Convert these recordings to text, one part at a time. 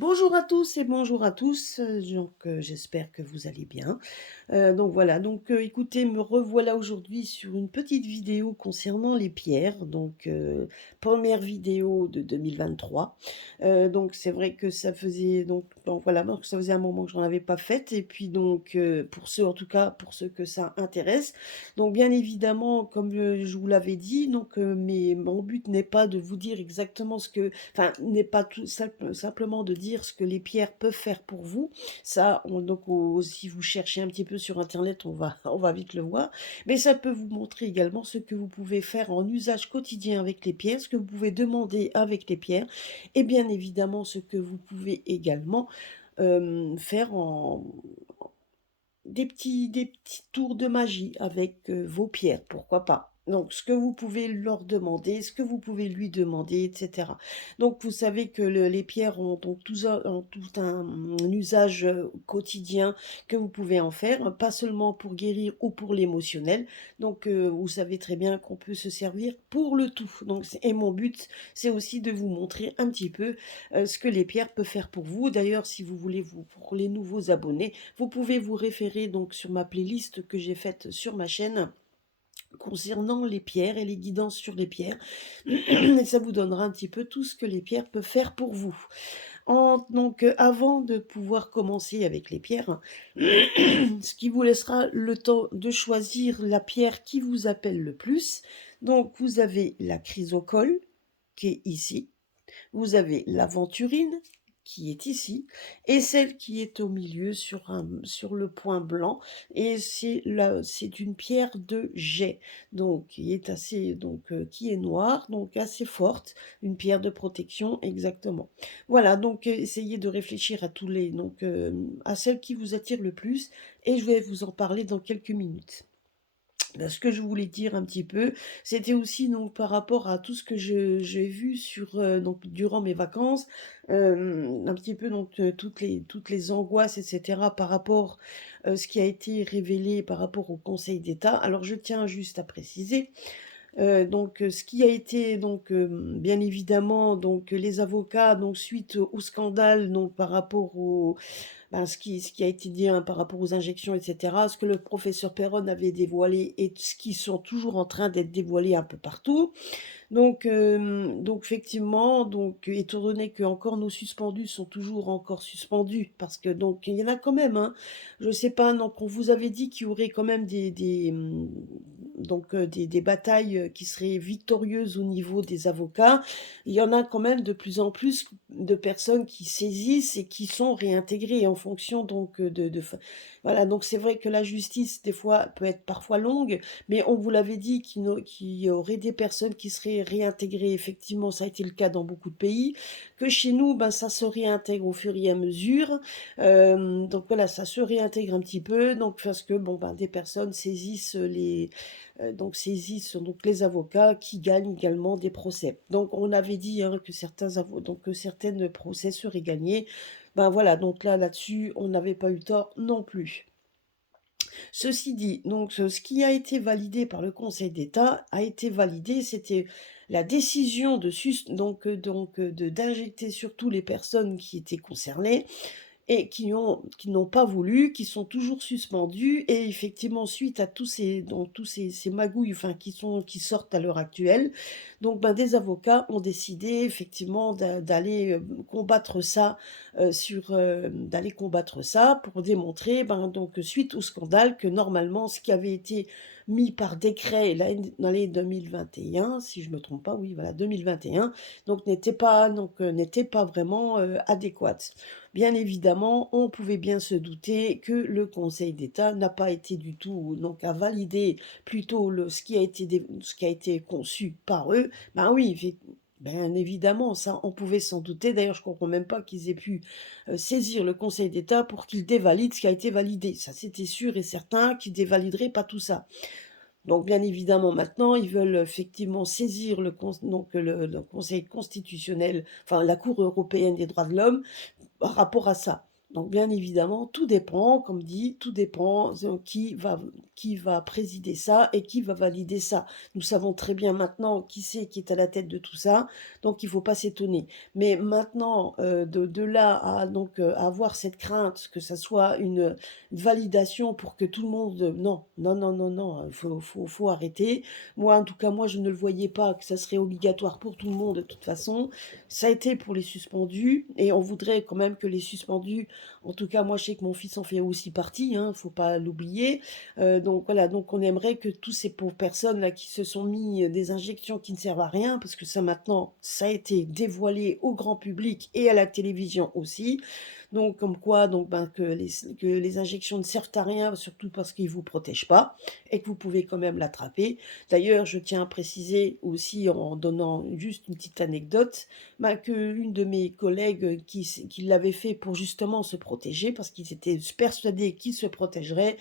Bonjour à tous et bonjour à tous, j'espère que vous allez bien. Donc voilà, écoutez, me revoilà aujourd'hui sur une petite vidéo concernant les pierres, 1re vidéo de 2023. Donc c'est vrai que ça faisait donc ça faisait un moment que j'en avais pas faite et puis pour ceux en tout cas, pour ceux que ça intéresse. Donc bien évidemment, comme, je vous l'avais dit, mais mon but n'est pas de vous dire exactement n'est pas tout simplement de dire ce que les pierres peuvent faire pour vous. Ça, si vous cherchez un petit peu sur internet, on va vite le voir. Mais ça peut vous montrer également ce que vous pouvez faire en usage quotidien avec les pierres, ce que vous pouvez demander avec les pierres et bien évidemment ce que vous pouvez également, faire en des petits tours de magie avec, vos pierres, pourquoi pas. Donc ce que vous pouvez leur demander, ce que vous pouvez lui demander et cetera. Donc vous savez que le les pierres ont tout un usage, quotidien que vous pouvez en faire, pas seulement pour guérir ou pour l'émotionnel. Vous savez très bien qu'on peut se servir pour le tout. Mon but, c'est aussi de vous montrer un petit peu, ce que les pierres peuvent faire pour vous. D'ailleurs, si vous voulez vous pour les nouveaux abonnés, vous pouvez vous référer donc sur ma playlist que j'ai faite sur ma chaîne concernant les pierres et les guidances sur les pierres et ça vous donnera un petit peu tout ce que les pierres peuvent faire pour vous. Avant de pouvoir commencer avec les pierres, ce qui vous laissera le temps de choisir la pierre qui vous appelle le plus. Donc vous avez la chrysocole qui est ici. Vous avez l'aventurine qui est ici et celle qui est au milieu sur le point blanc et c'est une pierre de jet, qui est noire, donc assez forte, une pierre de protection exactement. Voilà, essayez de réfléchir à à celle qui vous attire le plus et je vais vous en parler dans quelques minutes. Ce que je voulais dire un petit peu, c'était aussi par rapport à tout ce que j'ai vu durant mes vacances, un petit peu toutes les angoisses et cetera par rapport, ce qui a été révélé par rapport au Conseil d'État. Alors je tiens juste à préciser, ce qui a été bien évidemment les avocats suite au scandale par rapport au ce qui a été dit, hein, par rapport aux injections et cetera, ce que le professeur Perron avait dévoilé et ce qui sont toujours en train d'être dévoilés un peu partout. Effectivement, étant donné que encore nos suspendus sont toujours encore suspendus, parce que il y en a quand même, hein. Je sais pas, donc on vous avait dit qu'il y aurait quand même des batailles, qui seraient victorieuses au niveau des avocats. Il y en a quand même de plus en plus de personnes qui saisissent et qui sont réintégrées en fonction de voilà, donc c'est vrai que la justice, des fois, peut être parfois longue, mais on vous l'avait dit qu'il y aurait des personnes qui seraient réintégrées. Effectivement, ça a été le cas dans beaucoup de pays, que chez nous, ça se réintègre au fur et à mesure. Voilà, ça se réintègre un petit peu, parce que des personnes saisissent les avocats qui gagnent également des procès. Donc on avait dit, hein, que que certaines procès seraient gagnés. Voilà, là-dessus, on n'avait pas eu tort non plus. Ceci dit, ce qui a été validé par le Conseil d'État a été validé, c'était la décision d'injecter surtout les personnes qui étaient concernées et qui n'ont pas voulu, qui sont toujours suspendus et effectivement suite à tous ces magouilles, qui sortent à l'heure actuelle, des avocats ont décidé effectivement d'aller, combattre ça, d'aller combattre ça pour démontrer, suite au scandale que normalement ce qui avait été mis par décret dans l'année 2021, si je me trompe pas, oui voilà 2021, n'était pas vraiment, adéquate. Bien évidemment, on pouvait bien se douter que le Conseil d'État n'a pas été du tout à valider plutôt ce qui a été conçu par eux. Oui, bien évidemment, ça, on pouvait s'en douter. D'ailleurs, je ne comprends même pas qu'ils aient pu, saisir le Conseil d'État pour qu'il dévalide ce qui a été validé. Ça, c'était sûr et certain qu'ils dévalideraient pas tout ça. Donc bien évidemment, maintenant, ils veulent effectivement saisir le Conseil constitutionnel, enfin la Cour européenne des droits de l'homme, par rapport à ça. Donc bien évidemment, tout dépend, comme dit, tout dépend qui va présider ça et qui va valider ça. Nous savons très bien maintenant qui c'est qui est à la tête de tout ça, donc il ne faut pas s'étonner. Mais maintenant, de là à donc à avoir cette crainte que ça soit une validation pour que tout le monde... Non, non, non, non, non, faut arrêter. Moi, en tout cas, moi, je ne le voyais pas que ça serait obligatoire pour tout le monde de toute façon. Ça a été pour les suspendus et on voudrait quand même que les suspendus, en tout cas, moi, je sais que mon fils en fait aussi partie, hein, faut pas l'oublier. Donc voilà, donc on aimerait que tous ces pauvres personnes là qui se sont mis des injections qui ne servent à rien, parce que ça maintenant, ça a été dévoilé au grand public et à la télévision aussi. Donc comme quoi, donc ben, que les injections ne servent à rien, surtout parce qu'ils vous protègent pas et que vous pouvez quand même l'attraper. D'ailleurs, je tiens à préciser aussi en donnant juste une petite anecdote, bah, qu'une de mes collègues qui l'avait fait pour justement se protéger, parce qu'ils étaient persuadés qu'ils se protégeraient.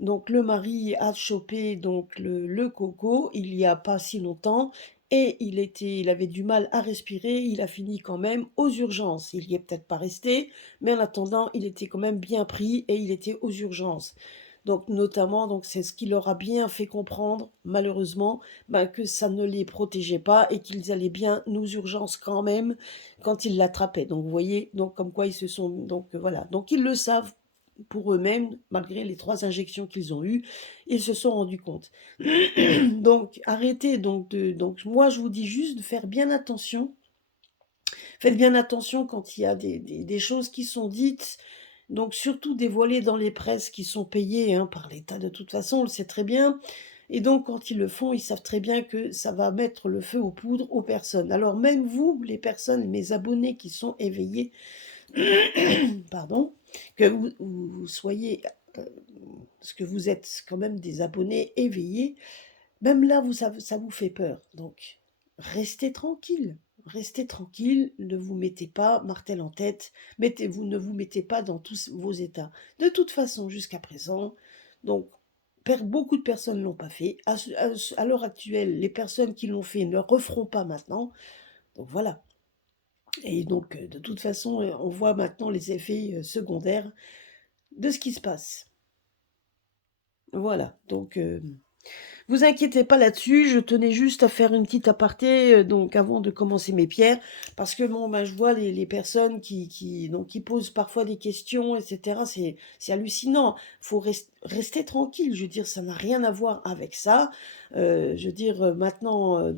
Donc le mari a chopé donc le coco il y a pas si longtemps et il avait du mal à respirer, il a fini quand même aux urgences. Il y est peut-être pas resté, mais en attendant, il était quand même bien pris et il était aux urgences. Donc notamment, donc c'est ce qui leur a bien fait comprendre, malheureusement, ben, que ça ne les protégeait pas et qu'ils allaient bien aux urgences quand même quand ils l'attrapaient. Donc vous voyez, donc comme quoi ils se sont, donc voilà, donc ils le savent pour eux-mêmes, malgré les 3 injections qu'ils ont eues, ils se sont rendus compte. Donc arrêtez donc moi je vous dis juste de faire bien attention. Faites bien attention quand il y a des choses qui sont dites, donc surtout dévoilées dans les presses qui sont payées hein, par l'État de toute façon, on le sait très bien. Et donc quand ils le font, ils savent très bien que ça va mettre le feu aux poudres aux personnes. Alors même vous, les personnes, mes abonnés qui sont éveillés, pardon, que vous soyez, parce que vous êtes quand même des abonnés éveillés, même là, ça vous fait peur. Donc, restez tranquille, ne vous mettez pas martel en tête, ne vous mettez pas dans tous vos états. De toute façon, jusqu'à présent, donc, beaucoup de personnes ne l'ont pas fait. À l'heure actuelle, les personnes qui l'ont fait ne le referont pas maintenant. Donc voilà. Et donc, de toute façon, on voit maintenant les effets secondaires de ce qui se passe. Voilà, donc vous inquiétez pas là-dessus, je tenais juste à faire une petite aparté, donc avant de commencer mes pierres, parce que bon, ben, je vois les personnes qui posent parfois des questions, etc. C'est hallucinant. Faut rester tranquille. Je veux dire, ça n'a rien à voir avec ça. Je veux dire, maintenant,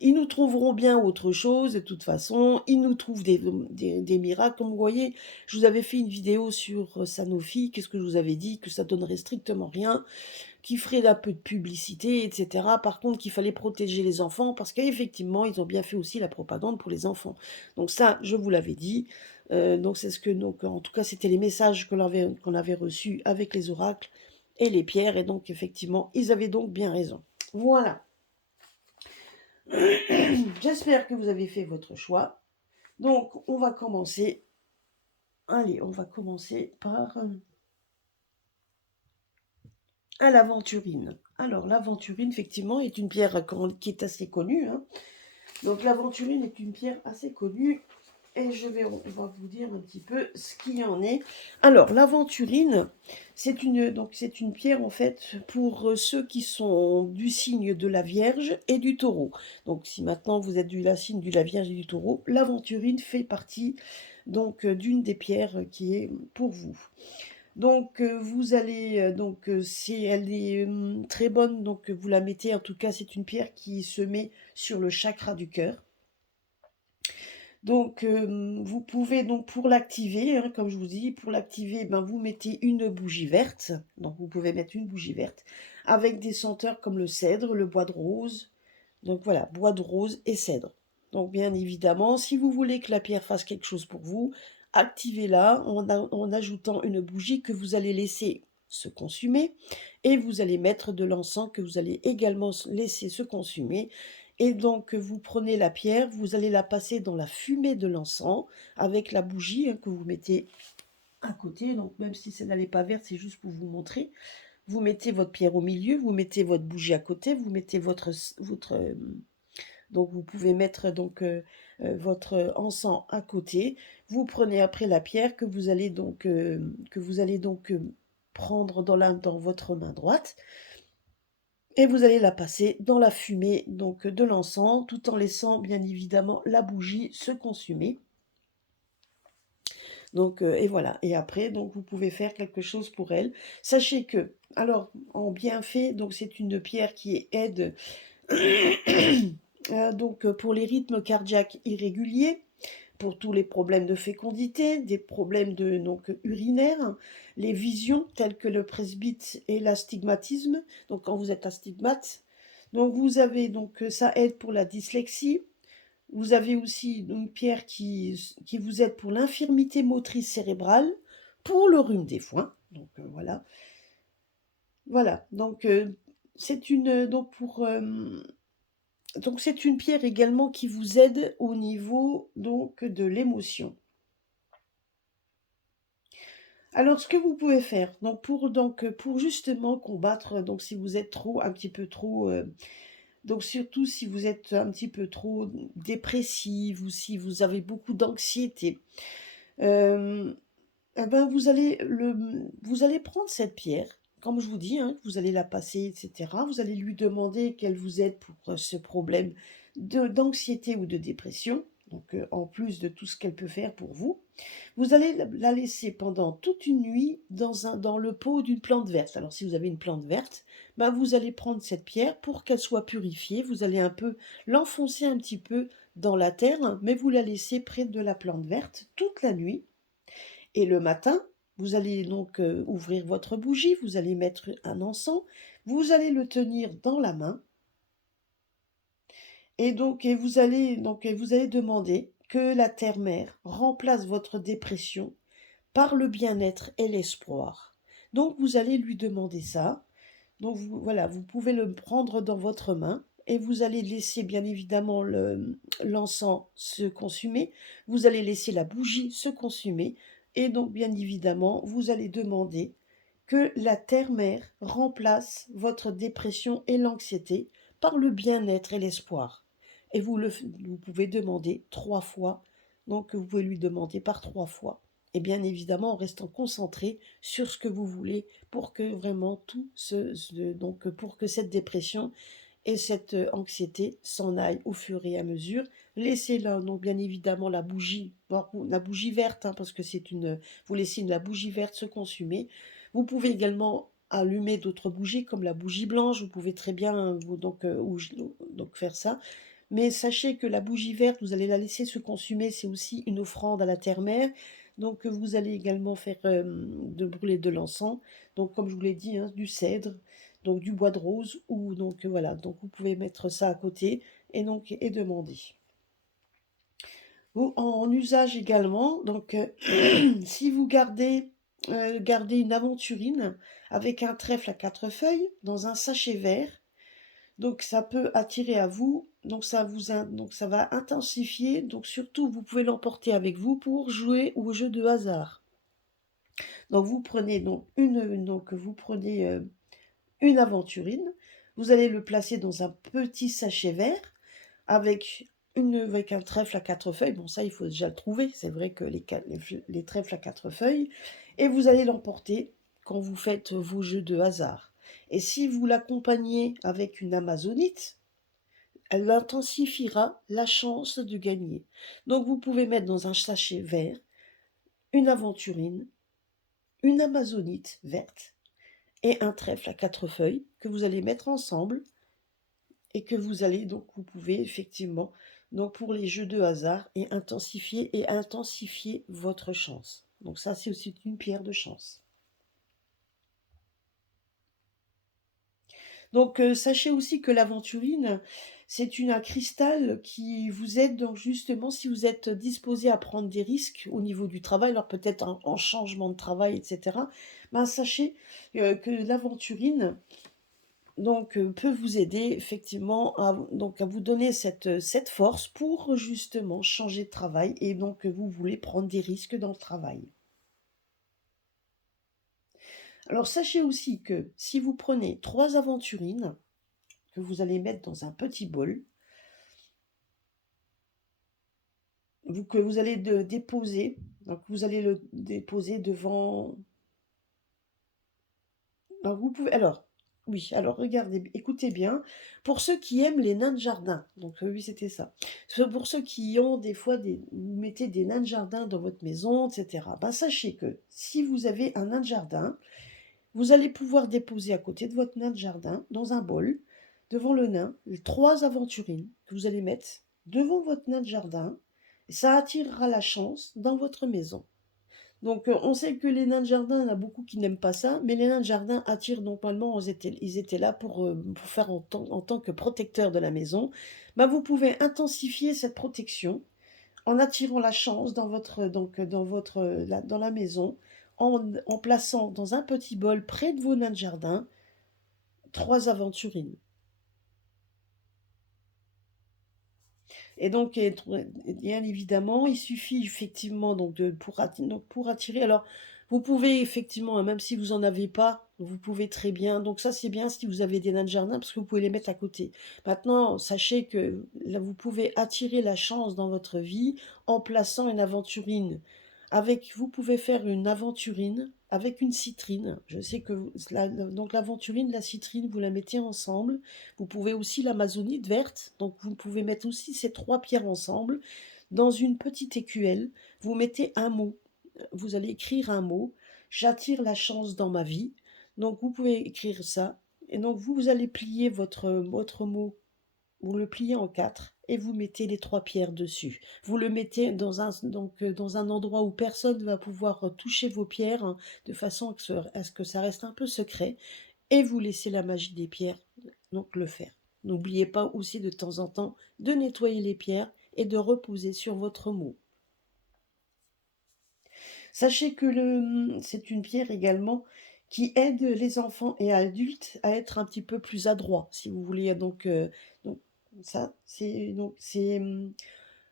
ils nous trouveront bien autre chose, de toute façon. Ils nous trouvent des miracles. Comme vous voyez, je vous avais fait une vidéo sur Sanofi. Qu'est-ce que je vous avais dit? Que ça donnerait strictement rien, qui ferait un peu de publicité, etc. Par contre, qu'il fallait protéger les enfants, parce qu'effectivement, ils ont bien fait aussi la propagande pour les enfants. Donc ça, je vous l'avais dit. Donc c'est ce que, donc en tout cas, c'était les messages qu'on avait reçus avec les oracles et les pierres, et donc effectivement, ils avaient donc bien raison. Voilà. J'espère que vous avez fait votre choix. Donc, on va commencer. Allez, on va commencer par l'aventurine. Alors, l'aventurine, effectivement, est une pierre qui est assez connue. Hein. Donc, l'aventurine est une pierre assez connue. Et on va vous dire un petit peu ce qu'il y en est. Alors, l'aventurine, c'est une pierre, en fait, pour ceux qui sont du signe de la Vierge et du Taureau. Donc, si maintenant vous êtes du la signe de la Vierge et du Taureau, l'aventurine fait partie, donc, d'une des pierres qui est pour vous. Donc vous allez si elle est très bonne, donc vous la mettez, en tout cas c'est une pierre qui se met sur le chakra du cœur. Donc vous pouvez donc pour l'activer, hein, comme je vous dis, pour l'activer, ben, vous mettez une bougie verte. Donc vous pouvez mettre une bougie verte avec des senteurs comme le cèdre, le bois de rose. Donc voilà, bois de rose et cèdre. Donc bien évidemment, si vous voulez que la pierre fasse quelque chose pour vous, activez-la en ajoutant une bougie que vous allez laisser se consumer et vous allez mettre de l'encens que vous allez également laisser se consumer. Et donc vous prenez la pierre, vous allez la passer dans la fumée de l'encens avec la bougie hein, que vous mettez à côté. Donc même si celle-là n'est pas verte, c'est juste pour vous montrer. Vous mettez votre pierre au milieu, vous mettez votre bougie à côté, vous mettez Donc vous pouvez mettre donc votre encens à côté. Vous prenez après la pierre que vous allez donc prendre dans votre main droite et vous allez la passer dans la fumée donc de l'encens, tout en laissant bien évidemment la bougie se consumer. Donc, et voilà. Et après, donc, vous pouvez faire quelque chose pour elle. Sachez que, alors, en bienfait, donc, c'est une pierre qui aide donc, pour les rythmes cardiaques irréguliers, pour tous les problèmes de fécondité, des problèmes de, donc, urinaires, les visions telles que le presbyte et l'astigmatisme. Donc, quand vous êtes astigmate, donc, vous avez, donc, ça aide pour la dyslexie, vous avez aussi une pierre qui vous aide pour l'infirmité motrice cérébrale, pour le rhume des foins. Donc voilà. Voilà. Donc c'est une donc c'est une pierre également qui vous aide au niveau donc de l'émotion. Alors ce que vous pouvez faire pour justement combattre donc si vous êtes trop un petit peu trop donc surtout si vous êtes un petit peu trop dépressive ou si vous avez beaucoup d'anxiété, euh, eh ben vous allez prendre cette pierre, comme je vous dis, hein, vous allez la passer, etc. Vous allez lui demander qu'elle vous aide pour ce problème d'anxiété ou de dépression, donc en plus de tout ce qu'elle peut faire pour vous. Vous allez la laisser pendant toute une nuit dans le pot d'une plante verte. Alors si vous avez une plante verte, ben vous allez prendre cette pierre pour qu'elle soit purifiée. Vous allez un peu l'enfoncer un petit peu dans la terre, mais vous la laissez près de la plante verte toute la nuit. Et le matin, vous allez donc ouvrir votre bougie, vous allez mettre un encens, vous allez le tenir dans la main, et vous allez demander que la terre-mère remplace votre dépression par le bien-être et l'espoir. Donc vous allez lui demander ça. Donc voilà, vous pouvez le prendre dans votre main et vous allez laisser bien évidemment l'encens se consumer. Vous allez laisser la bougie se consumer et donc bien évidemment vous allez demander que la terre-mère remplace votre dépression et l'anxiété par le bien-être et l'espoir. Et vous pouvez demander 3 fois, donc vous pouvez lui demander par 3 fois. Et bien évidemment en restant concentré sur ce que vous voulez pour que vraiment donc pour que cette dépression et cette anxiété s'en aille au fur et à mesure. Laissez là, donc bien évidemment la bougie verte, hein, parce que vous laissez la bougie verte se consumer. Vous pouvez également allumer d'autres bougies comme la bougie blanche. Vous pouvez très bien donc faire ça. Mais sachez que la bougie verte, vous allez la laisser se consumer, c'est aussi une offrande à la terre-mère. Donc vous allez également faire de brûler de l'encens. Donc comme je vous l'ai dit, hein, du cèdre, donc du bois de rose, ou donc voilà. Donc vous pouvez mettre ça à côté et demander. En usage également, donc si vous gardez une aventurine avec un trèfle à 4 feuilles dans un sachet vert, donc ça peut attirer à vous, donc ça va intensifier, donc surtout vous pouvez l'emporter avec vous pour jouer au jeu de hasard. Donc vous prenez une aventurine, vous allez le placer dans un petit sachet vert avec un trèfle à 4 feuilles. Bon, ça il faut déjà le trouver, c'est vrai que les trèfles à 4 feuilles, et vous allez l'emporter quand vous faites vos jeux de hasard. Et si vous l'accompagnez avec une amazonite, elle intensifiera la chance de gagner. Donc vous pouvez mettre dans un sachet vert une aventurine, une amazonite verte et un trèfle à 4 feuilles que vous allez mettre ensemble et que vous pouvez effectivement, donc pour les jeux de hasard, et intensifier votre chance. Donc ça, c'est aussi une pierre de chance. Donc sachez aussi que l'aventurine, un cristal qui vous aide donc justement si vous êtes disposé à prendre des risques au niveau du travail, alors peut-être en changement de travail, etc. Ben, sachez que l'aventurine peut vous aider effectivement à vous donner cette force pour justement changer de travail et donc vous voulez prendre des risques dans le travail. Alors sachez aussi que si vous prenez 3 aventurines que vous allez mettre dans un petit bol, que vous allez déposer. Donc vous allez le déposer devant. Alors vous pouvez, alors oui, alors regardez, écoutez bien. Pour ceux qui aiment les nains de jardin, donc oui c'était ça. Pour ceux qui ont des fois vous mettez des nains de jardin dans votre maison, etc. Ben sachez que si vous avez un nain de jardin, vous allez pouvoir déposer à côté de votre nain de jardin, dans un bol, devant le nain, les 3 aventurines que vous allez mettre devant votre nain de jardin. Et ça attirera la chance dans votre maison. Donc, on sait que les nains de jardin, il y en a beaucoup qui n'aiment pas ça, mais les nains de jardin attirent normalement, ils étaient là pour faire en tant que protecteurs de la maison. Bah, vous pouvez intensifier cette protection en attirant la chance dans la maison, en plaçant dans un petit bol près de vos nains de jardin 3 aventurines. Et donc, bien évidemment, il suffit effectivement pour attirer. Alors, vous pouvez effectivement, hein, même si vous en avez pas, vous pouvez très bien. Donc ça, c'est bien si vous avez des nains de jardin parce que vous pouvez les mettre à côté. Maintenant, sachez que là, vous pouvez attirer la chance dans votre vie en plaçant une aventurine. Vous pouvez faire une aventurine avec une citrine. Je sais que donc l'aventurine, la citrine, vous la mettez ensemble. Vous pouvez aussi l'amazonite verte, donc vous pouvez mettre aussi ces 3 pierres ensemble dans une petite écuelle. Vous mettez un mot, vous allez écrire un mot, j'attire la chance dans ma vie. Donc vous pouvez écrire ça, et donc vous allez plier votre mot, vous le pliez en 4 et vous mettez les 3 pierres dessus. Vous le mettez dans un endroit où personne ne va pouvoir toucher vos pierres, hein, de façon à ce que ça reste un peu secret, et vous laissez la magie des pierres donc le faire. N'oubliez pas aussi de temps en temps de nettoyer les pierres et de reposer sur votre mot. Sachez que c'est une pierre également qui aide les enfants et adultes à être un petit peu plus adroits, si vous voulez. Donc ça,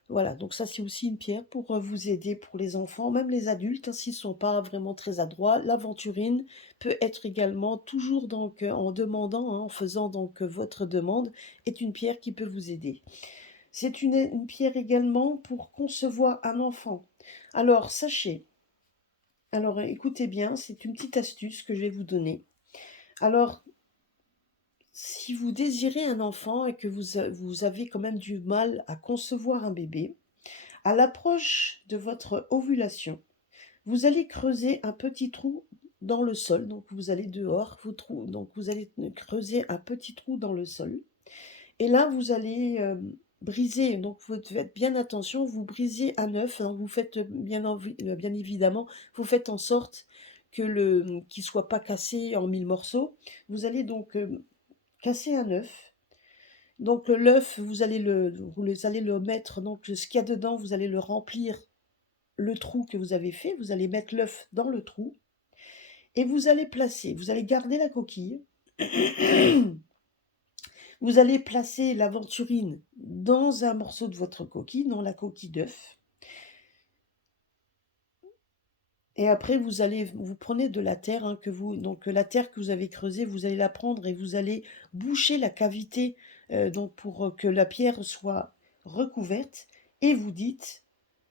voilà, donc ça c'est aussi une pierre pour vous aider pour les enfants, même les adultes, hein, s'ils ne sont pas vraiment très adroits. L'aventurine peut être également toujours donc en demandant, hein, en faisant donc votre demande, est une pierre qui peut vous aider. C'est une pierre également pour concevoir un enfant. Alors sachez, alors écoutez bien, c'est une petite astuce que je vais vous donner. Alors, si vous désirez un enfant et que vous avez quand même du mal à concevoir un bébé, à l'approche de votre ovulation, vous allez creuser un petit trou dans le sol. Donc vous allez dehors, donc vous allez creuser un petit trou dans le sol. Et là, vous allez briser. Donc vous faites bien attention, vous brisez un œuf, hein, vous faites bien évidemment, vous faites en sorte qu'il ne soit pas cassé en 1000 morceaux. Vous allez donc casser un œuf. Donc l'œuf, vous allez le mettre, donc ce qu'il y a dedans, vous allez le remplir, le trou que vous avez fait, vous allez mettre l'œuf dans le trou et vous allez garder la coquille. Vous allez placer l'aventurine dans un morceau de votre coquille, dans la coquille d'œuf. Et après, vous prenez de la terre, hein, donc la terre que vous avez creusée, vous allez la prendre et vous allez boucher la cavité, donc pour que la pierre soit recouverte. Et vous dites: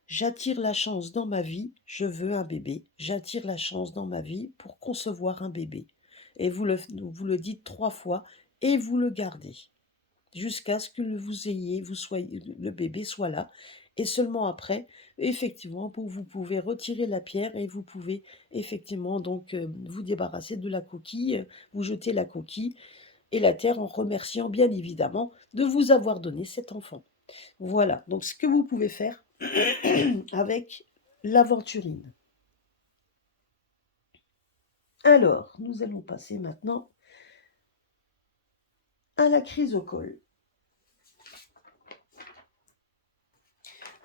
j'attire la chance dans ma vie, je veux un bébé. J'attire la chance dans ma vie pour concevoir un bébé. Et vous le dites 3 fois et vous le gardez jusqu'à ce que le bébé soit là. Et seulement après, effectivement, vous pouvez retirer la pierre et vous pouvez effectivement donc vous débarrasser de la coquille, vous jetez la coquille et la terre en remerciant bien évidemment de vous avoir donné cet enfant. Voilà, donc ce que vous pouvez faire avec l'aventurine. Alors, nous allons passer maintenant à la chrysocole.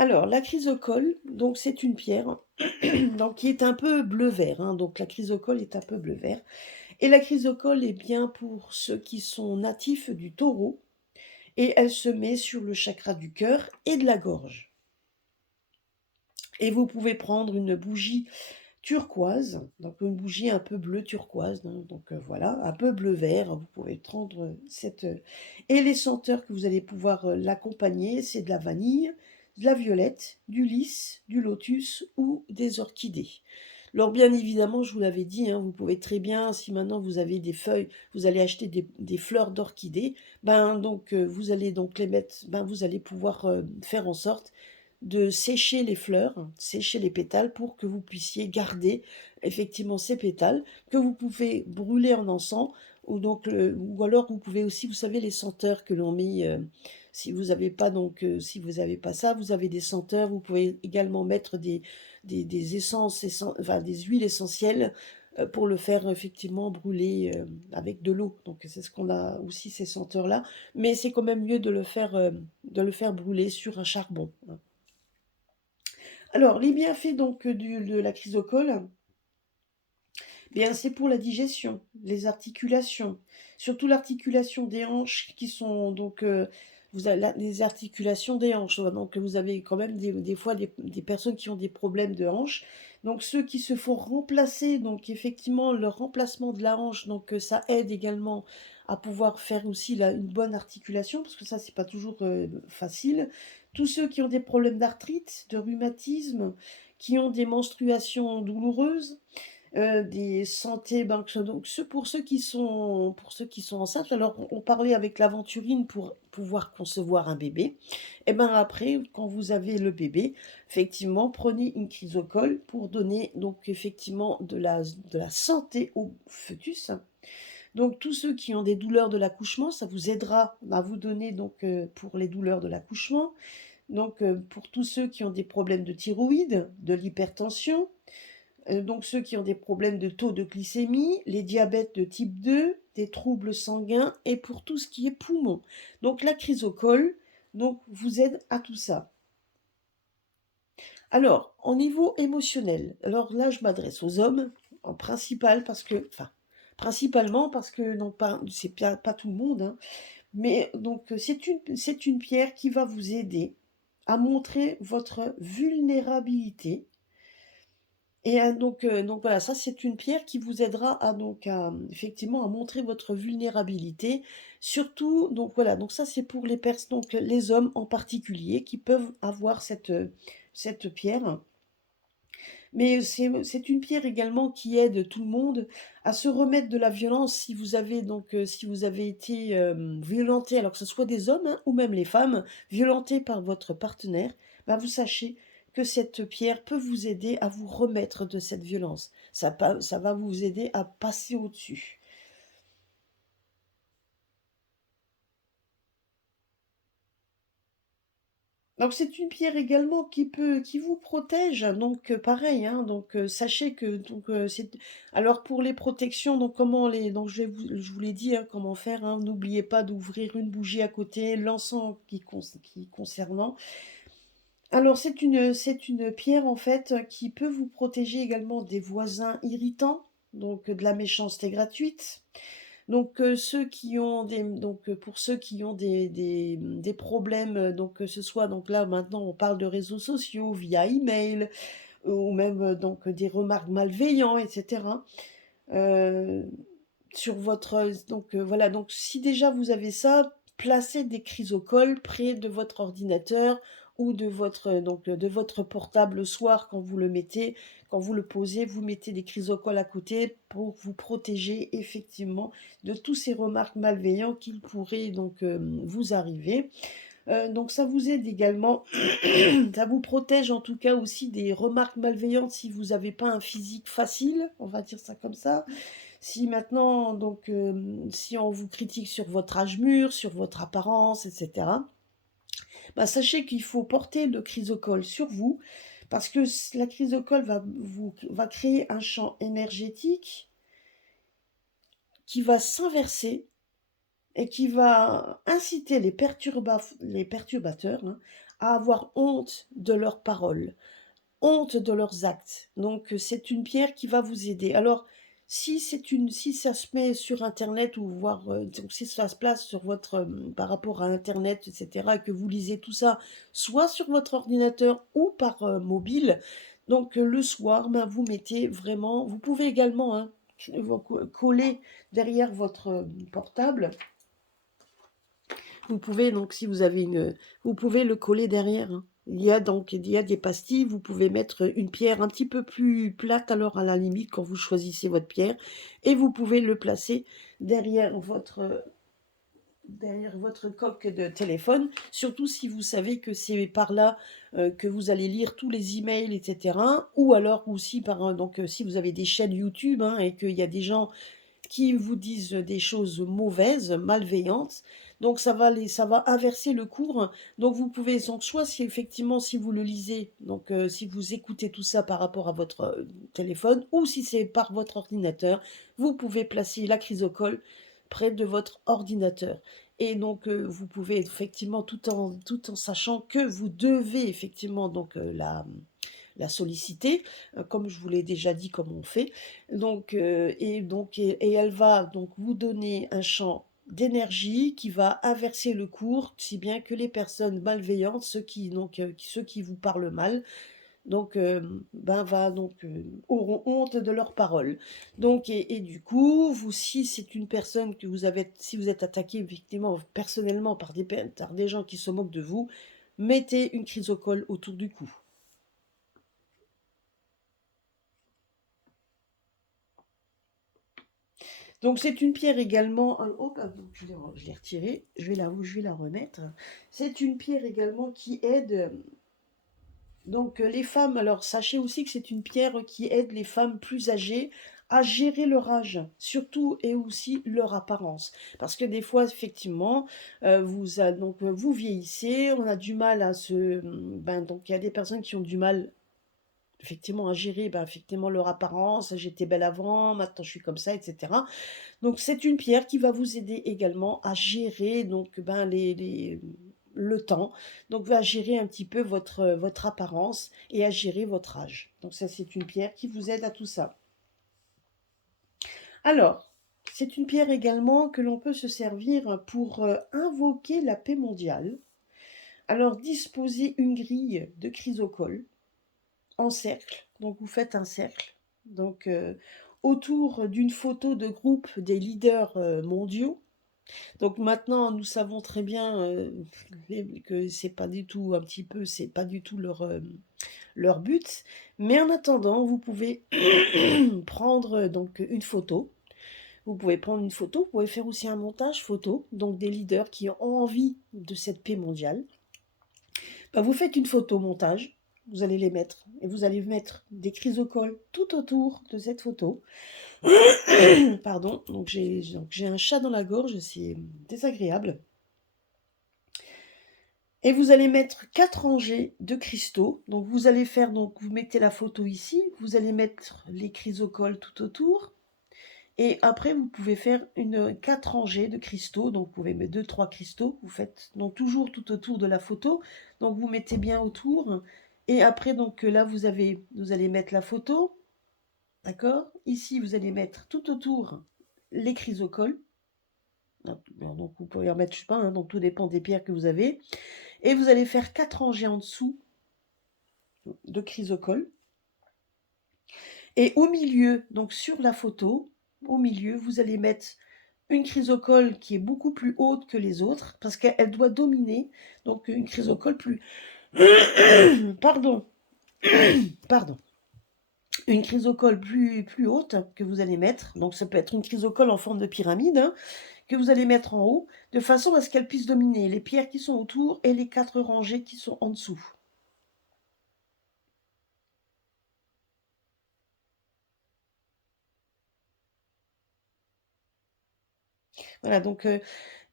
Alors, la chrysocole, donc c'est une pierre donc, qui est un peu bleu-vert, hein, donc la chrysocole est un peu bleu-vert. Et la chrysocole est bien pour ceux qui sont natifs du taureau, et elle se met sur le chakra du cœur et de la gorge. Et vous pouvez prendre une bougie turquoise, donc une bougie un peu bleu turquoise, hein, donc voilà, un peu bleu-vert, vous pouvez prendre cette. Et les senteurs que vous allez pouvoir l'accompagner, c'est de la vanille, de la violette, du lys, du lotus ou des orchidées. Alors bien évidemment, je vous l'avais dit, hein, vous pouvez très bien, si maintenant vous avez des feuilles, vous allez acheter des fleurs d'orchidées, ben donc vous allez donc les mettre, ben vous allez pouvoir faire en sorte de sécher les fleurs, sécher les pétales pour que vous puissiez garder effectivement ces pétales que vous pouvez brûler en encens ou donc ou alors vous pouvez aussi, vous savez, les senteurs que l'on met si vous n'avez pas donc si vous n'avez pas ça, vous avez des senteurs, vous pouvez également mettre des essences, enfin des huiles essentielles pour le faire effectivement brûler avec de l'eau. Donc c'est ce qu'on a aussi ces senteurs-là, mais c'est quand même mieux de le faire brûler sur un charbon, hein. Alors, les bienfaits donc de la chrysocole, bien c'est pour la digestion, les articulations, surtout l'articulation des hanches qui sont donc vous avez les articulations des hanches, donc vous avez quand même des fois des personnes qui ont des problèmes de hanches. Donc ceux qui se font remplacer, donc effectivement le remplacement de la hanche, donc ça aide également à pouvoir faire aussi une bonne articulation, parce que ça c'est pas toujours facile. Tous ceux qui ont des problèmes d'arthrite, de rhumatisme, qui ont des menstruations douloureuses, des santé, ben, donc pour ceux qui sont enceintes, alors on parlait avec l'aventurine pour pouvoir concevoir un bébé. Et ben après, quand vous avez le bébé, effectivement, prenez une chrysocole pour donner donc effectivement de la santé au fœtus. Donc tous ceux qui ont des douleurs de l'accouchement, ça vous aidera à vous donner donc pour les douleurs de l'accouchement. Donc pour tous ceux qui ont des problèmes de thyroïde, de l'hypertension, donc ceux qui ont des problèmes de taux de glycémie, les diabètes de type 2, des troubles sanguins et pour tout ce qui est poumon. Donc la chrysocole donc, vous aide à tout ça. Alors, au niveau émotionnel, alors là je m'adresse aux hommes en principal parce que, enfin, principalement parce que non pas, c'est pas tout le monde, hein, mais donc c'est une pierre qui va vous aider à montrer votre vulnérabilité. Et donc voilà, ça c'est une pierre qui vous aidera effectivement à montrer votre vulnérabilité. Surtout, donc voilà, donc ça c'est pour les personnes, donc les hommes en particulier qui peuvent avoir cette pierre. Mais c'est une pierre également qui aide tout le monde à se remettre de la violence si vous avez si vous avez été violenté, alors que ce soit des hommes hein, ou même les femmes, violentés par votre partenaire, bah vous sachez que cette pierre peut vous aider à vous remettre de cette violence. Ça va vous aider à passer au-dessus. Donc c'est une pierre également qui vous protège, donc pareil, hein, donc sachez que c'est alors pour les protections, donc comment les donc je vous l'ai dit, hein, comment faire, hein. N'oubliez pas d'ouvrir une bougie à côté, l'encens qui concernant. Alors c'est une pierre en fait qui peut vous protéger également des voisins irritants, donc de la méchanceté gratuite. Donc, ceux qui ont pour ceux qui ont des problèmes, donc que ce soit donc là maintenant on parle de réseaux sociaux, via email, ou même, des remarques malveillants et cetera. Heu, sur votre, voilà, donc si déjà vous avez ça, placez des chrysocoles près de votre ordinateur ou de votre portable le soir quand vous le mettez, quand vous le posez, vous mettez des chrysocoles à côté pour vous protéger effectivement de tous ces remarques malveillantes qui pourraient vous arriver. Donc ça vous aide également, ça vous protège en tout cas aussi des remarques malveillantes si vous n'avez pas un physique facile, on va dire ça comme ça. Si maintenant, si on vous critique sur votre âge mûr, sur votre apparence, etc., bah, sachez qu'il faut porter le chrysocole sur vous, parce que la chrysocole va créer un champ énergétique qui va s'inverser et qui va inciter les perturbateurs hein, à avoir honte de leurs paroles, honte de leurs actes. Donc c'est une pierre qui va vous aider. Alors si ça se met sur internet ou voir donc si ça se place sur votre par rapport à internet etc., et que vous lisez tout ça soit sur votre ordinateur ou par mobile, donc le soir ben, vous mettez vraiment, vous pouvez également hein, coller derrière votre portable. Vous pouvez donc si vous avez vous pouvez le coller derrière, hein. il y a des pastilles, vous pouvez mettre une pierre un petit peu plus plate, alors à la limite, quand vous choisissez votre pierre, et vous pouvez le placer derrière votre coque de téléphone, surtout si vous savez que c'est par là que vous allez lire tous les emails, etc. Ou alors aussi si vous avez des chaînes YouTube hein, et qu'il y a des gens qui vous disent des choses mauvaises, malveillantes. Donc ça va inverser le cours. Donc vous pouvez, donc soit si effectivement si vous le lisez, donc si vous écoutez tout ça par rapport à votre téléphone, ou si c'est par votre ordinateur, vous pouvez placer la chrysocole près de votre ordinateur. Et donc vous pouvez effectivement, tout en sachant que vous devez effectivement donc la solliciter, comme je vous l'ai déjà dit, comme on fait. Et elle va donc vous donner un champ d'énergie qui va inverser le cours, si bien que les personnes malveillantes, ceux qui vous parlent mal, auront honte de leurs paroles. Et du coup, vous, si c'est une personne que si vous êtes attaqué effectivement personnellement par des gens qui se moquent de vous, mettez une chrysocole autour du cou. Donc c'est une pierre également. Je l'ai retirée. Je vais la remettre. C'est une pierre également qui aide. Donc les femmes. Alors sachez aussi que c'est une pierre qui aide les femmes plus âgées à gérer leur âge, surtout et aussi leur apparence. Parce que des fois, effectivement, vous vieillissez, on a du mal à se. Donc il y a des personnes qui ont du mal effectivement à gérer effectivement leur apparence. J'étais belle avant, maintenant je suis comme ça, etc. Donc c'est une pierre qui va vous aider également à gérer le temps, donc va gérer un petit peu votre apparence et à gérer votre âge. Donc ça c'est une pierre qui vous aide à tout ça. Alors, c'est une pierre également que l'on peut se servir pour invoquer la paix mondiale. Alors disposez une grille de chrysocole en cercle, donc vous faites un cercle. Donc autour d'une photo de groupe des leaders mondiaux. Donc maintenant, nous savons très bien que c'est pas du tout un petit peu, c'est pas du tout leur but. Mais en attendant, vous pouvez prendre donc une photo. Vous pouvez prendre une photo. Vous pouvez faire aussi un montage photo, donc des leaders qui ont envie de cette paix mondiale. Vous faites une photo montage. Vous allez les mettre et vous allez mettre des chrysocoles tout autour de cette photo. Pardon, donc j'ai un chat dans la gorge, c'est désagréable. Et vous allez mettre 4 rangées de cristaux. Donc vous allez faire, donc vous mettez la photo ici, vous allez mettre les chrysocoles tout autour. Et après, vous pouvez faire 4 rangées de cristaux. Donc vous pouvez mettre 2-3 cristaux. Vous faites donc toujours tout autour de la photo. Donc vous mettez bien autour. Et après, donc là, vous allez mettre la photo. D'accord? Ici, vous allez mettre tout autour les chrysocoles. Donc vous pouvez en mettre, je sais pas, hein, donc tout dépend des pierres que vous avez. Et vous allez faire 4 rangées en dessous de chrysocoles. Et au milieu, donc sur la photo, au milieu, vous allez mettre une chrysocole qui est beaucoup plus haute que les autres, parce qu'elle doit dominer, donc une chrysocole plus... Pardon, pardon. Une chrysocole plus haute que vous allez mettre, donc ça peut être une chrysocole en forme de pyramide, hein, que vous allez mettre en haut, de façon à ce qu'elle puisse dominer les pierres qui sont autour et les 4 rangées qui sont en dessous. Voilà,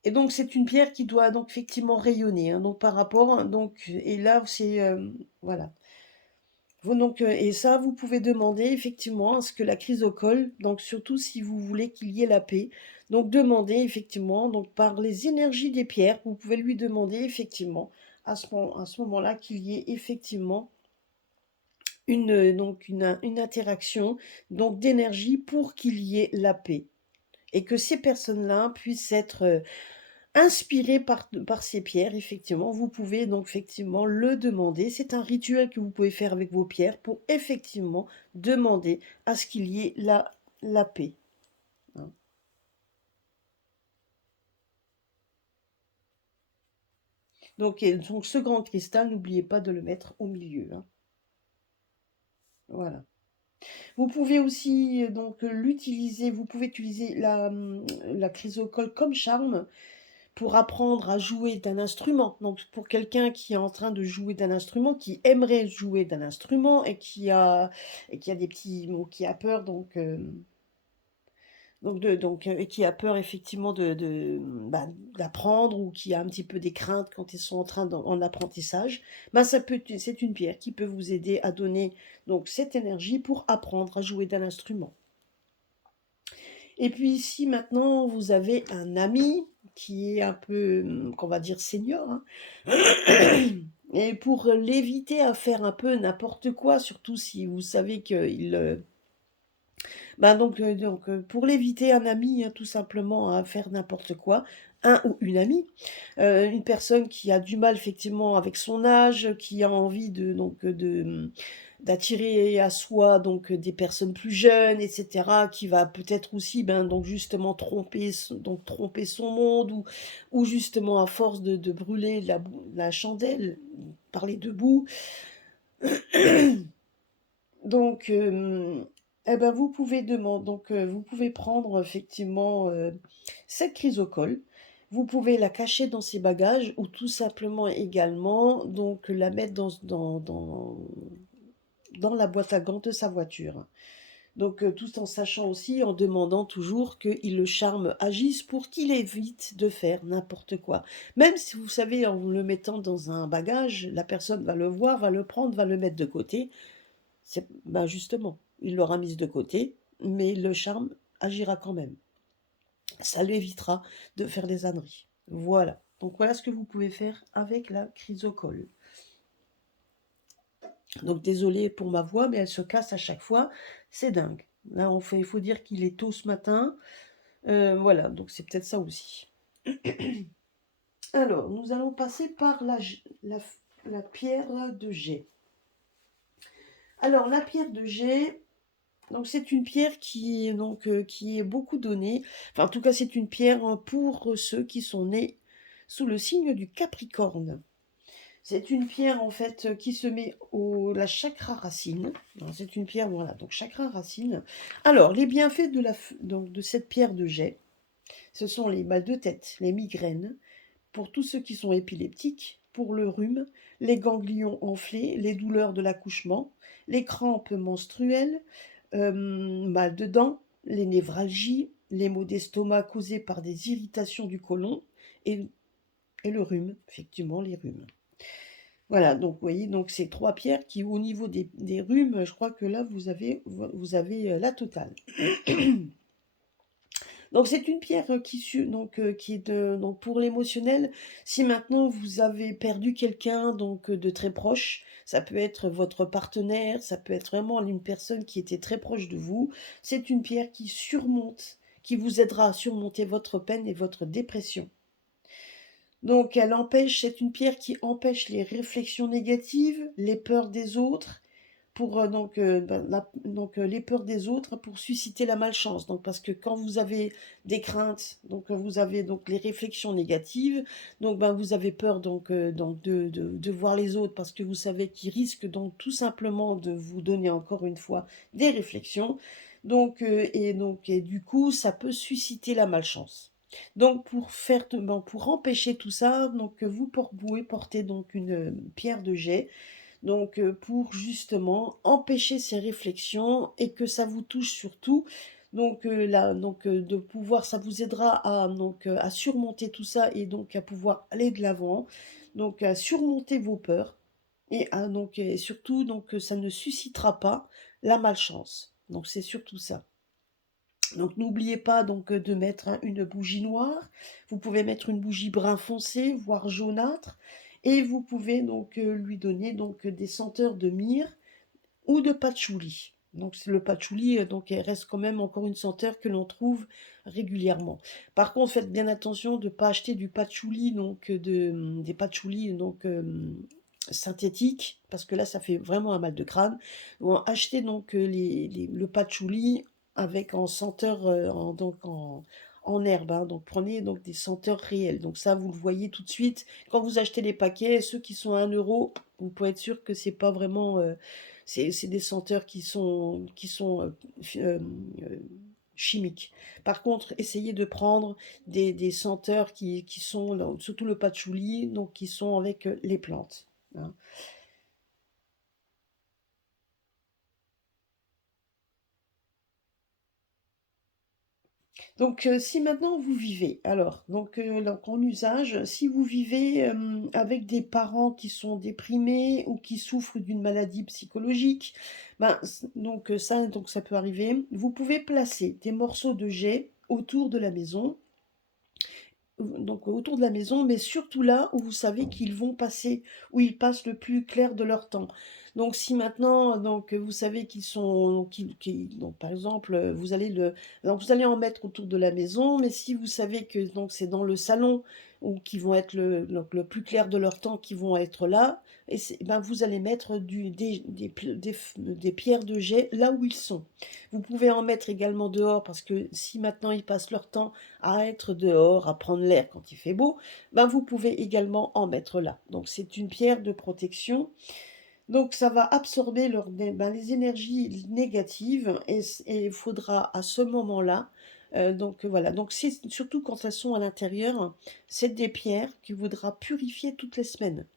et donc c'est une pierre qui doit donc effectivement rayonner, hein, donc par rapport, et là c'est, voilà. Et ça, vous pouvez demander effectivement à ce que la chrysocole, donc surtout si vous voulez qu'il y ait la paix, donc demandez effectivement, donc par les énergies des pierres, vous pouvez lui demander effectivement à ce moment-là qu'il y ait effectivement une interaction donc d'énergie pour qu'il y ait la paix et que ces personnes-là puissent être inspirées par ces pierres. Effectivement, vous pouvez donc effectivement le demander. C'est un rituel que vous pouvez faire avec vos pierres pour effectivement demander à ce qu'il y ait la paix. Hein. Donc ce grand cristal, n'oubliez pas de le mettre au milieu, hein. Voilà. Vous pouvez aussi, l'utiliser vous pouvez utiliser la chrysocole comme charme pour apprendre à jouer d'un instrument. Donc pour quelqu'un qui est en train de jouer d'un instrument, qui aimerait jouer d'un instrument et qui a des petits bon, qui a peur et qui a peur effectivement bah, d'apprendre ou qui a un petit peu des craintes quand ils sont en apprentissage, bah, c'est une pierre qui peut vous aider à donner donc cette énergie pour apprendre à jouer d'un instrument. Et puis si maintenant vous avez un ami qui est un peu, qu'on va dire senior, hein, et pour l'éviter à faire un peu n'importe quoi, surtout si vous savez qu'il, pour l'éviter, un ami, hein, tout simplement, à faire n'importe quoi, un ou une amie, une personne qui a du mal effectivement avec son âge, qui a envie d'attirer à soi des personnes plus jeunes, etc., qui va peut-être aussi, donc justement tromper son monde ou justement à force de brûler la chandelle, par les deux bouts, donc, vous pouvez prendre effectivement cette chrysocole. Vous pouvez la cacher dans ses bagages ou tout simplement également la mettre dans la boîte à gants de sa voiture. Tout en sachant aussi, en demandant toujours que le charme agisse pour qu'il évite de faire n'importe quoi. Même si vous savez, en vous le mettant dans un bagage, la personne va le voir, va le prendre, va le mettre de côté. Justement, il l'aura mise de côté, mais le charme agira quand même. Ça lui évitera de faire des âneries. Voilà. Donc voilà ce que vous pouvez faire avec la chrysocole. Donc désolé pour ma voix, mais elle se casse à chaque fois. C'est dingue. Là, il faut dire qu'il est tôt ce matin. Voilà, donc c'est peut-être ça aussi. Alors, nous allons passer par la pierre de jet. Alors, la pierre de jet, donc c'est une pierre qui est beaucoup donnée. Enfin, en tout cas, c'est une pierre pour ceux qui sont nés sous le signe du Capricorne. C'est une pierre en fait qui se met la chakra racine. C'est une pierre, voilà, donc chakra racine. Alors, les bienfaits de cette pierre de jet, ce sont les mal de tête, les migraines, pour tous ceux qui sont épileptiques, pour le rhume, les ganglions enflés, les douleurs de l'accouchement, les crampes menstruelles, mal de dents, les névralgies, les maux d'estomac causés par des irritations du côlon et, et le rhume, effectivement les rhumes. Voilà, donc vous voyez, donc ces trois pierres qui, au niveau des rhumes, je crois que là, vous avez la totale. Donc c'est une pierre qui est donc pour l'émotionnel. Si maintenant vous avez perdu quelqu'un de très proche, ça peut être votre partenaire, ça peut être vraiment une personne qui était très proche de vous. C'est une pierre qui vous aidera à surmonter votre peine et votre dépression. Donc c'est une pierre qui empêche les réflexions négatives, les peurs des autres, les peurs des autres pour susciter la malchance. Donc parce que quand vous avez des craintes, vous avez les réflexions négatives, vous avez peur de voir les autres parce que vous savez qu'ils risquent donc tout simplement de vous donner encore une fois des réflexions. Et du coup ça peut susciter la malchance. Donc pour empêcher tout ça, vous pouvez porter une pierre de jet, pour justement empêcher ces réflexions et que ça vous touche surtout. De pouvoir, ça vous aidera à surmonter tout ça et donc à pouvoir aller de l'avant, donc à surmonter vos peurs et surtout ça ne suscitera pas la malchance. Donc c'est surtout ça. Donc n'oubliez pas de mettre une bougie noire. Vous pouvez mettre une bougie brun foncé, voire jaunâtre, et vous pouvez lui donner des senteurs de myrrhe ou de patchouli. Donc le patchouli elle reste quand même encore une senteur que l'on trouve régulièrement. Par contre, faites bien attention de ne pas acheter du patchouli des patchoulis synthétiques, parce que là ça fait vraiment un mal de crâne. Ou achetez le patchouli avec en senteur en herbe, hein, donc prenez donc des senteurs réelles. Donc ça, vous le voyez tout de suite quand vous achetez les paquets, ceux qui sont à 1 €, vous pouvez être sûr que c'est pas vraiment, c'est des senteurs qui sont chimiques. Par contre, essayez de prendre des senteurs qui sont surtout le patchouli, donc qui sont avec, les plantes, hein. Donc, si maintenant vous vivez donc en usage, si vous vivez, avec des parents qui sont déprimés ou qui souffrent d'une maladie psychologique, ben, ça peut arriver. Vous pouvez placer des morceaux de jet autour de la maison, donc autour de la maison, mais surtout là où vous savez qu'ils vont passer, où ils passent le plus clair de leur temps. Donc si maintenant, vous savez donc par exemple, vous allez en mettre autour de la maison, mais si vous savez que donc c'est dans le salon ou qui vont être le plus clair de leur temps qui vont être là, et ben vous allez mettre des pierres de jet là où ils sont. Vous pouvez en mettre également dehors parce que si maintenant ils passent leur temps à être dehors, à prendre l'air quand il fait beau, ben vous pouvez également en mettre là. Donc c'est une pierre de protection. Donc ça va absorber les énergies négatives et il faudra à ce moment-là, voilà, donc c'est surtout quand elles sont à l'intérieur, c'est des pierres qu'il faudra purifier toutes les semaines.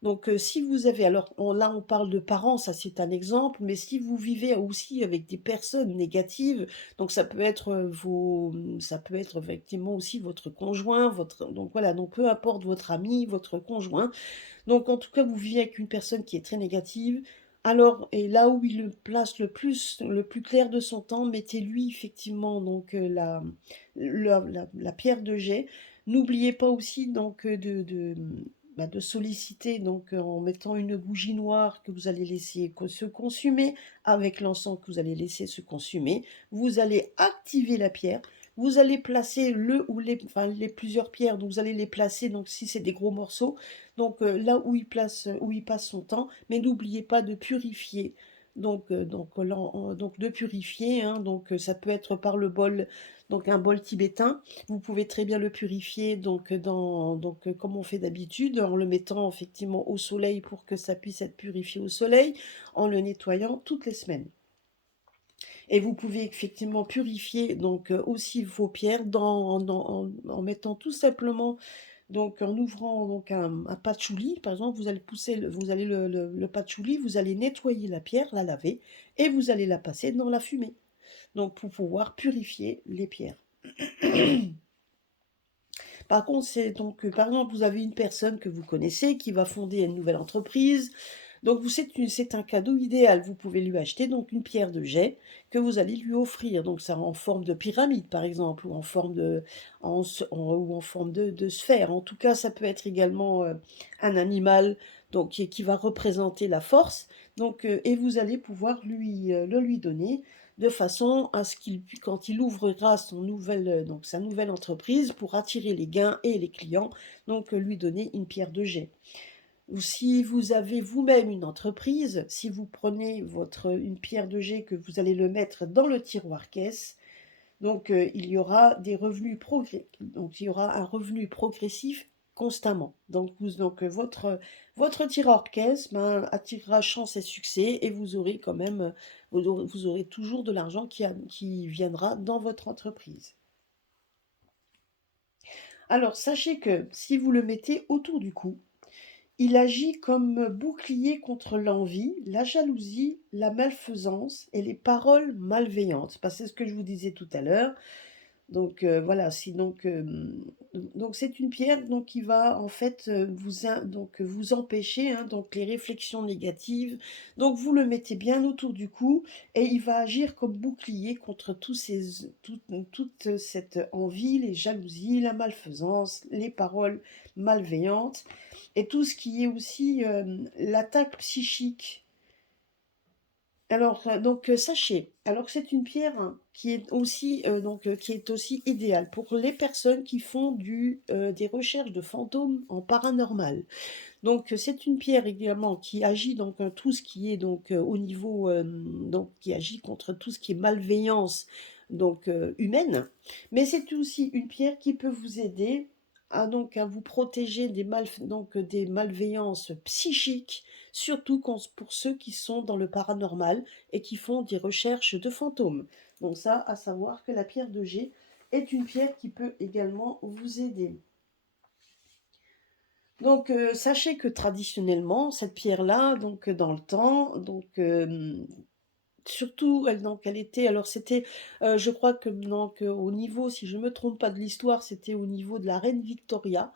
Donc, si vous avez alors on parle de parents, ça c'est un exemple, mais si vous vivez aussi avec des personnes négatives, donc ça peut être effectivement aussi votre conjoint, donc voilà, donc peu importe votre ami, votre conjoint. Donc en tout cas, vous vivez avec une personne qui est très négative, alors et là où il le place le plus clair de son temps, mettez-lui effectivement donc, la pierre de jet. N'oubliez pas aussi donc, de solliciter donc, en mettant une bougie noire que vous allez laisser se consumer avec l'encens que vous allez laisser se consumer. Vous allez activer la pierre, vous allez placer le ou les enfin les plusieurs pierres, donc vous allez les placer donc si c'est des gros morceaux, donc là où il passe son temps, mais n'oubliez pas de purifier. Donc de purifier, hein, ça peut être par le bol, donc un bol tibétain. Vous pouvez très bien le purifier comme on fait d'habitude, en le mettant effectivement au soleil pour que ça puisse être purifié au soleil, en le nettoyant toutes les semaines. Et vous pouvez effectivement purifier donc aussi vos pierres en mettant tout simplement donc en ouvrant donc un patchouli, par exemple, vous allez le patchouli, vous allez nettoyer la pierre, la laver et vous allez la passer dans la fumée, donc pour pouvoir purifier les pierres. Par contre, par exemple, vous avez une personne que vous connaissez qui va fonder une nouvelle entreprise. Donc, c'est un cadeau idéal. Vous pouvez lui acheter donc une pierre de jet que vous allez lui offrir. Donc, ça en forme de pyramide, par exemple, ou ou en forme de sphère. En tout cas, ça peut être également un animal donc, qui va représenter la force. Donc, et vous allez pouvoir le lui donner de façon à ce quand il ouvrira sa nouvelle entreprise pour attirer les gains et les clients, donc lui donner une pierre de jet. Ou si vous avez vous-même une entreprise, si vous prenez une pierre de jet que vous allez le mettre dans le tiroir caisse, donc il y aura donc il y aura un revenu progressif constamment. Votre tireur caisse attirera chance et succès et vous aurez quand même vous aurez toujours de l'argent qui viendra dans votre entreprise. Alors sachez que si vous le mettez autour du cou, il agit comme bouclier contre l'envie, la jalousie, la malfaisance et les paroles malveillantes. Parce que c'est ce que je vous disais tout à l'heure. Donc voilà, donc c'est une pierre donc qui va en fait vous empêcher, hein, donc les réflexions négatives. Donc vous le mettez bien autour du cou et il va agir comme bouclier contre toute cette envie, les jalousies, la malfaisance, les paroles malveillantes et tout ce qui est aussi l'attaque psychique. Alors, sachez, alors que c'est une pierre, hein, qui est aussi idéale pour les personnes qui font des recherches de fantômes en paranormal. Donc, c'est une pierre également qui agit donc tout ce qui est au niveau, qui agit contre tout ce qui est malveillance, donc humaine, mais c'est aussi une pierre qui peut vous aider à vous protéger des malveillances psychiques, surtout pour ceux qui sont dans le paranormal et qui font des recherches de fantômes. Donc ça, à savoir que la pierre de jet est une pierre qui peut également vous aider. Donc, sachez que traditionnellement, cette pierre-là, donc dans le temps, surtout, elle était, alors c'était, je crois que donc, au niveau, si je ne me trompe pas de l'histoire, c'était au niveau de la reine Victoria,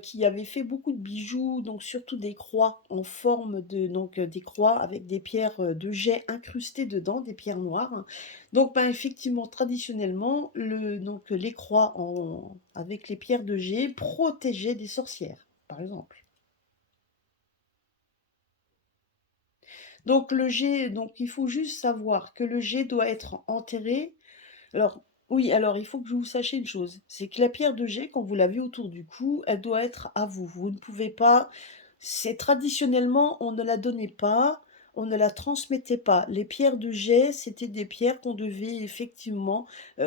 qui avait fait beaucoup de bijoux, donc surtout des croix en forme de, des croix avec des pierres de jet incrustées dedans, des pierres noires. Donc, ben, effectivement, traditionnellement, les croix avec les pierres de jet protégeaient des sorcières, par exemple. Donc le jet, donc il faut juste savoir que le jet doit être enterré. Alors oui, alors il faut que vous sachiez une chose, c'est que la pierre de jet, quand vous l'avez autour du cou, elle doit être à vous. Vous ne pouvez pas, c'est traditionnellement, on ne la donnait pas, on ne la transmettait pas. Les pierres de jet, c'était des pierres qu'on devait effectivement,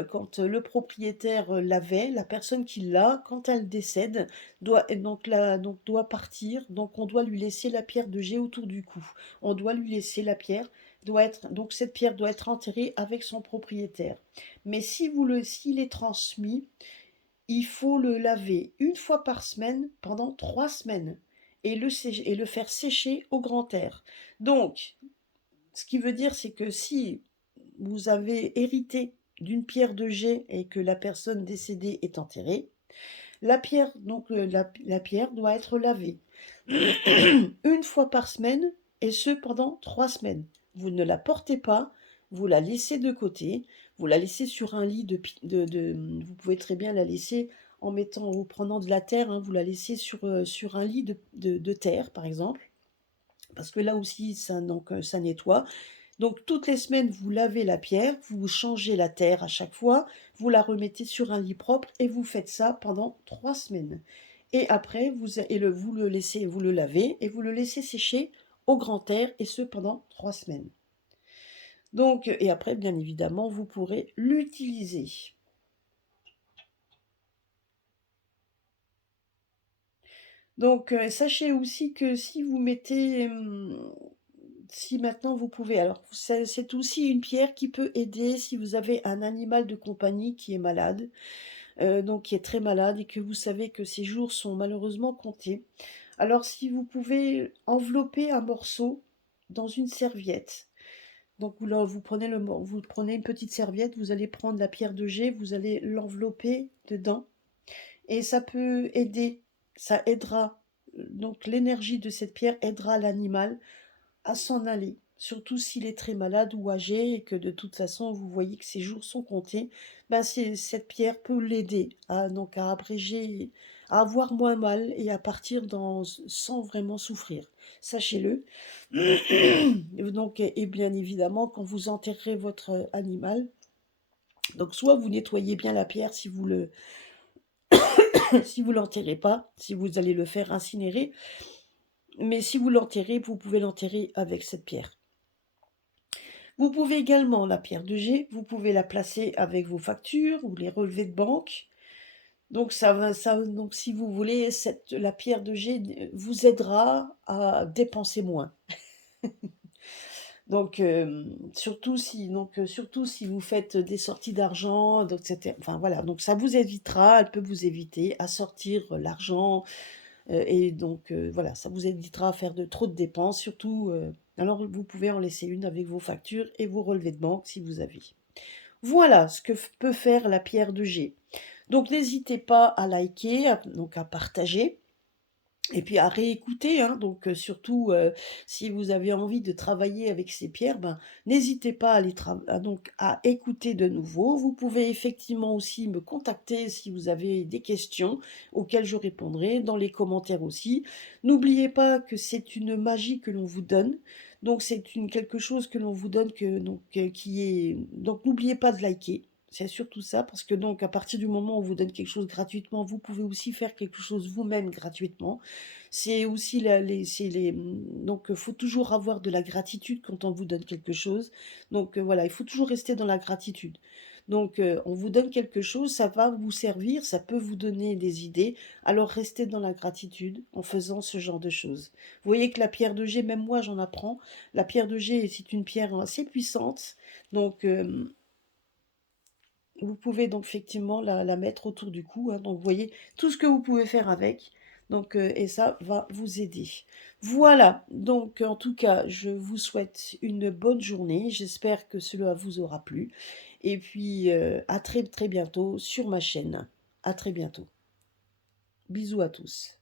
quand le propriétaire l'avait, la personne qui l'a, quand elle décède, doit partir. Donc on doit lui laisser la pierre de jet autour du cou. On doit lui laisser la pierre. Donc cette pierre doit être enterrée avec son propriétaire. Mais si s'il est transmis, il faut le laver une fois par semaine pendant 3 semaines et le faire sécher au grand air. Donc, ce qui veut dire, c'est que si vous avez hérité d'une pierre de jet et que la personne décédée est enterrée, la pierre doit être lavée une fois par semaine, et ce pendant 3 semaines. Vous ne la portez pas, vous la laissez de côté, vous la laissez sur un lit vous pouvez très bien la laisser en prenant de la terre, hein, vous la laissez sur un lit de terre, par exemple, parce que là aussi, ça nettoie. Donc toutes les semaines, vous lavez la pierre, vous changez la terre à chaque fois, vous la remettez sur un lit propre et vous faites ça pendant 3 semaines. Et après, vous le lavez et vous le laissez sécher au grand air, et ce pendant 3 semaines. Donc, et après, bien évidemment, vous pourrez l'utiliser. Donc, sachez aussi que si vous mettez, si maintenant vous pouvez, alors c'est aussi une pierre qui peut aider si vous avez un animal de compagnie qui est malade, donc qui est très malade et que vous savez que ses jours sont malheureusement comptés. Alors si vous pouvez envelopper un morceau dans une serviette, donc vous prenez une petite serviette, vous allez prendre la pierre de jet, vous allez l'envelopper dedans, et ça peut aider, ça aidera, donc l'énergie de cette pierre aidera l'animal à s'en aller. Surtout s'il est très malade ou âgé et que de toute façon vous voyez que ses jours sont comptés, ben cette pierre peut l'aider à abréger, à avoir moins mal et à partir sans vraiment souffrir. Sachez-le. Donc, et bien évidemment, quand vous enterrez votre animal, donc soit vous nettoyez bien la pierre si vous le si vous l'enterrez pas, si vous allez le faire incinérer, mais si vous l'enterrez, vous pouvez l'enterrer avec cette pierre. Vous pouvez également, la pierre de jet, vous pouvez la placer avec vos factures ou les relevés de banque. Donc donc si vous voulez, la pierre de jet vous aidera à dépenser moins. Donc, surtout si vous faites des sorties d'argent, donc enfin voilà, donc ça vous évitera, elle peut vous éviter à sortir l'argent, et donc voilà, ça vous évitera à faire trop de dépenses, surtout, alors vous pouvez en laisser une avec vos factures et vos relevés de banque si vous avez. Voilà ce que peut faire la pierre de jet. Donc n'hésitez pas à liker, à partager. Et puis à réécouter, hein, donc surtout si vous avez envie de travailler avec ces pierres, ben, n'hésitez pas à écouter de nouveau. Vous pouvez effectivement aussi me contacter si vous avez des questions auxquelles je répondrai dans les commentaires aussi. N'oubliez pas que c'est une magie que l'on vous donne, donc quelque chose que l'on vous donne qui est, donc n'oubliez pas de liker. C'est surtout ça, parce que donc à partir du moment où on vous donne quelque chose gratuitement, vous pouvez aussi faire quelque chose vous-même gratuitement. C'est aussi donc faut toujours avoir de la gratitude quand on vous donne quelque chose. Donc voilà, il faut toujours rester dans la gratitude. Donc, on vous donne quelque chose, ça va vous servir, ça peut vous donner des idées, alors restez dans la gratitude en faisant ce genre de choses. Vous voyez que la pierre de jet, même moi j'en apprends, la pierre de jet, c'est une pierre assez puissante, donc vous pouvez donc effectivement la mettre autour du cou, hein, donc vous voyez tout ce que vous pouvez faire avec, donc et ça va vous aider. Voilà, donc en tout cas, je vous souhaite une bonne journée, j'espère que cela vous aura plu et puis, à très, très bientôt sur ma chaîne. À très bientôt. Bisous à tous.